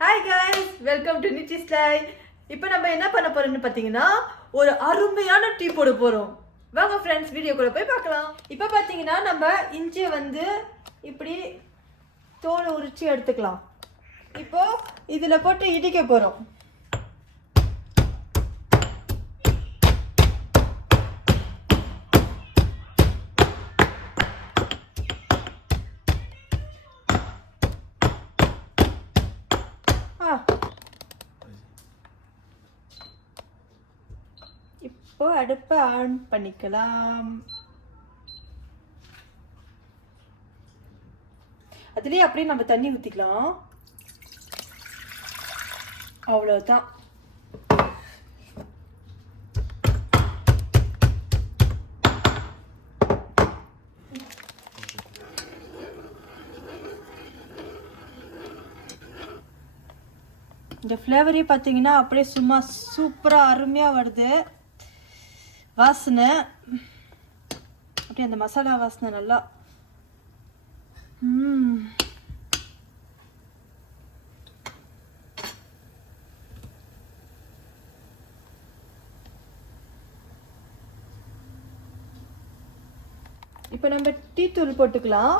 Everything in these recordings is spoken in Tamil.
Hi guys, welcome to நிச்சி style. இப்போ நம்ம என்ன பண்ண போறோம்னு பார்த்தீங்கன்னா ஒரு அருமையான டீ போட போறோம். வாங்க ஃப்ரெண்ட்ஸ், வீடியோக்குள்ள போய் பார்க்கலாம். இப்போ பார்த்தீங்கன்னா நம்ம இஞ்சியை வந்து இப்படி தோலை உரிச்சு எடுத்துக்கலாம். இப்போ இதில் போட்டு இடிக்க போறோம். இப்போ அடுப்பை ஆன் பண்ணிக்கலாம். அதுலயே அப்படியே நம்ம தண்ணி ஊத்திக்கலாம். அவ்வளவுதான். இந்த ஃப்ளேவரே பார்த்தீங்கன்னா அப்படியே சும்மா சூப்பராக அருமையாக வருது. வாசனை அப்படியே அந்த மசாலா வாசனை நல்லா. இப்போ நம்ம டீ தூள் போட்டுக்கலாம்.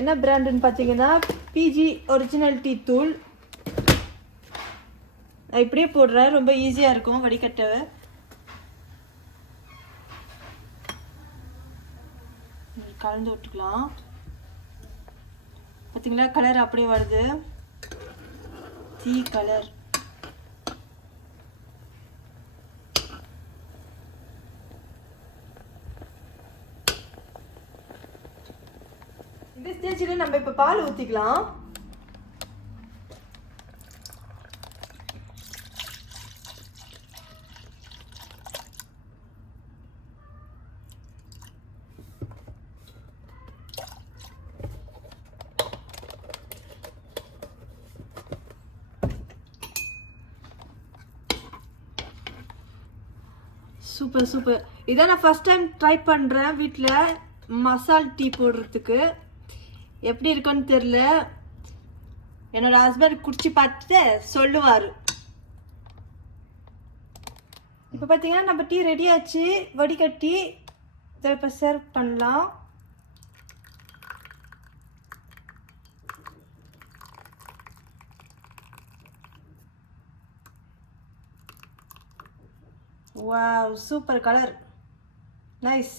என்ன பிராண்டுன்னு பார்த்தீங்கன்னா பிஜி ஒரிஜினல் டீ தூள். நான் இப்படியே போடுறேன், ரொம்ப ஈஸியாக இருக்கும் வடிகட்ட. கலந்து விட்டுக்கலாம். பார்த்தீங்களா, கலர் அப்படியே வருது, டீ கலர். இந்த ஸ்டேஜில் நம்ம இப்போ பால் ஊற்றிக்கலாம். Super super. இதை நான் ஃபர்ஸ்ட் டைம் ட்ரை பண்ணுறேன் வீட்டில் மசால் டீ போடுறதுக்கு. எப்படி இருக்குன்னு தெரில. என்னோட ஹஸ்பண்ட் குடிச்சு பார்த்துட்டு சொல்லுவார். இப்போ பார்த்தீங்கன்னா நம்ம டீ ரெடி ஆச்சு, வடிகட்டி. இதை இப்போ சர்வ் பண்ணலாம். Wow, super colour, nice.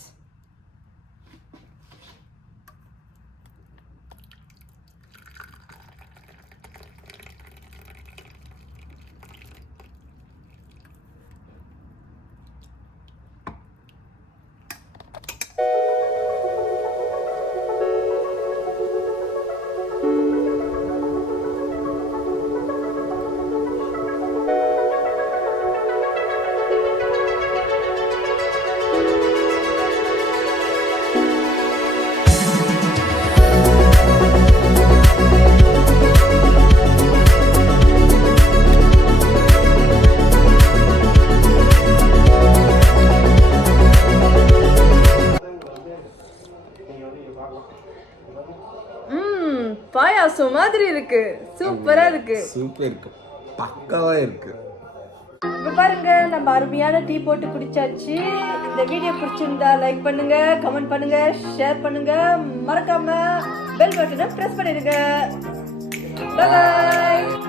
Payasam மாதிரி இருக்கு, சூப்பரா இருக்கு. சூப்பர் இருக்கு, பக்காவா இருக்கு. இப்ப பாருங்க, நம்ம அருமையான டீ போட்டு குடிச்சாச்சு. இந்த வீடியோ பிடிச்சிருந்தா லைக் பண்ணுங்க, கமெண்ட் பண்ணுங்க, ஷேர் பண்ணுங்க, மறக்காம பெல் பட்டனை பிரஸ் பண்ணிடுங்க. Bye by.